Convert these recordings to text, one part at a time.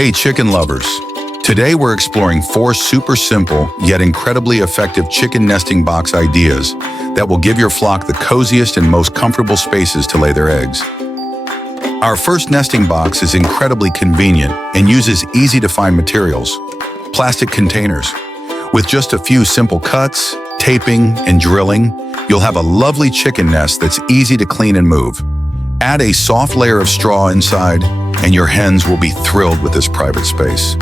Hey chicken lovers! Today we're exploring 4 super simple yet incredibly effective chicken nesting box ideas that will give your flock the coziest and most comfortable spaces to lay their eggs. Our first nesting box is incredibly convenient and uses easy-to-find materials, plastic containers. With just a few simple cuts, taping, and drilling, you'll have a lovely chicken nest that's easy to clean and move. Add a soft layer of straw inside, and your hens will be thrilled with this private space.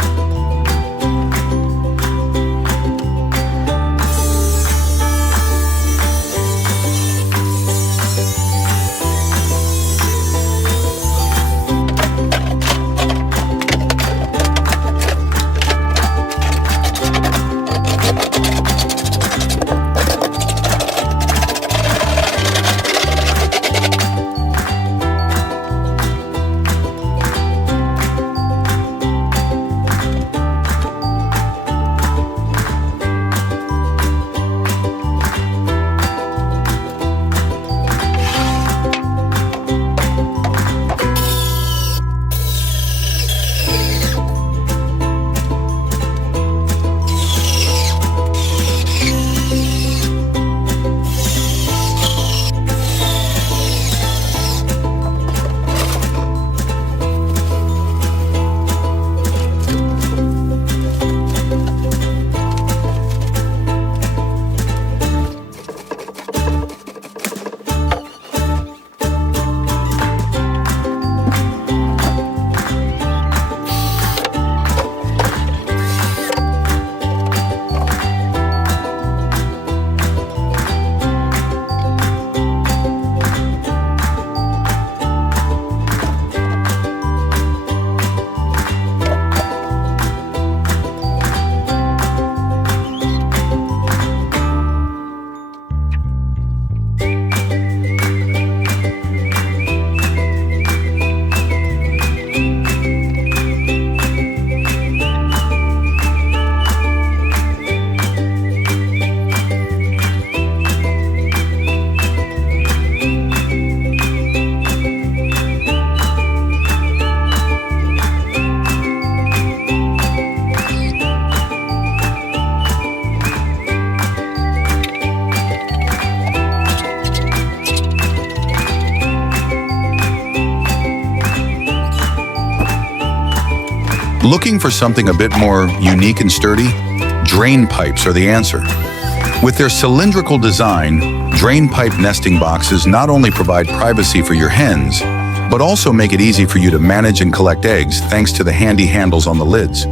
Looking for something a bit more unique and sturdy? Drain pipes are the answer. With their cylindrical design, drain pipe nesting boxes not only provide privacy for your hens, but also make it easy for you to manage and collect eggs thanks to the handy handles on the lids.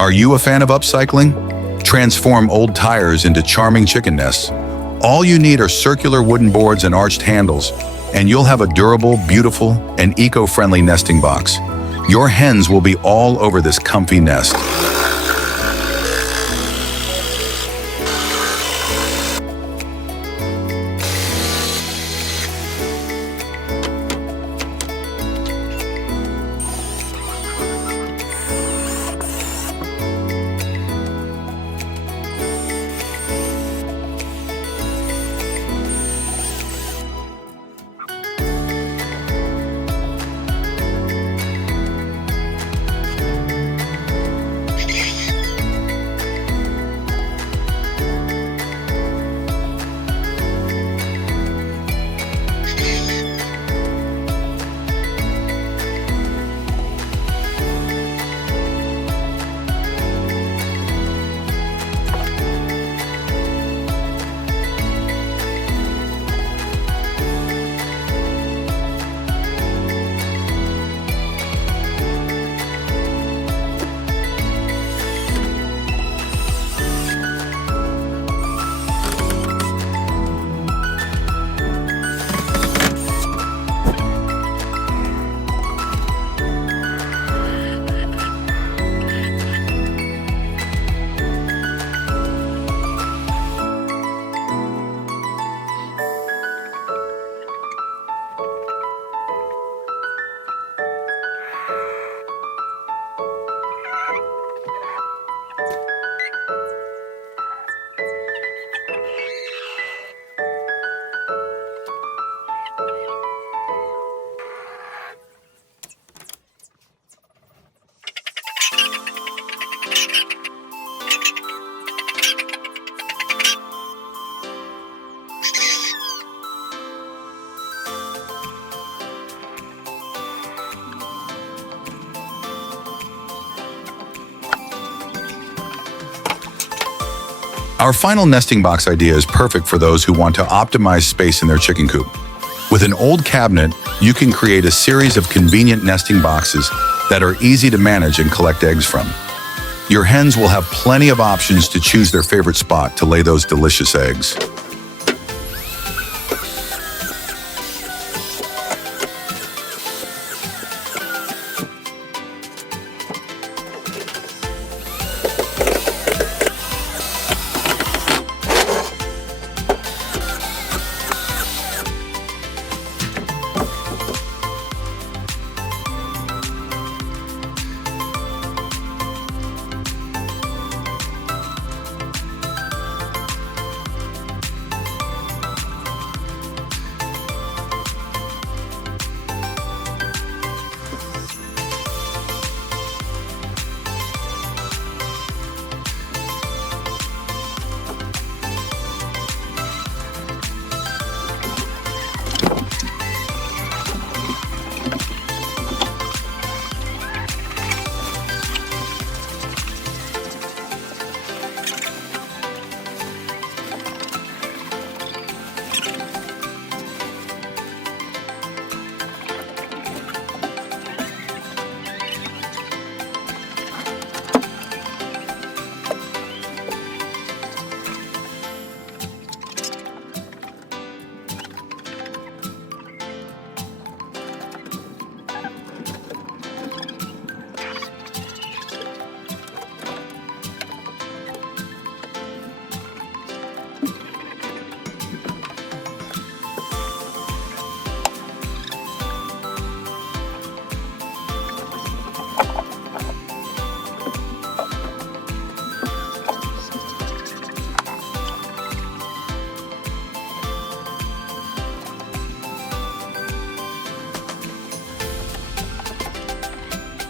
Are you a fan of upcycling? Transform old tires into charming chicken nests. All you need are circular wooden boards and arched handles, and you'll have a durable, beautiful, and eco-friendly nesting box. Your hens will be all over this comfy nest. Our final nesting box idea is perfect for those who want to optimize space in their chicken coop. With an old cabinet, you can create a series of convenient nesting boxes that are easy to manage and collect eggs from. Your hens will have plenty of options to choose their favorite spot to lay those delicious eggs.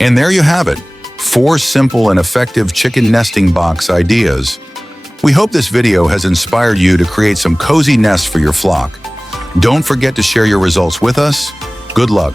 And there you have it, 4 simple and effective chicken nesting box ideas. We hope this video has inspired you to create some cozy nests for your flock. Don't forget to share your results with us. Good luck.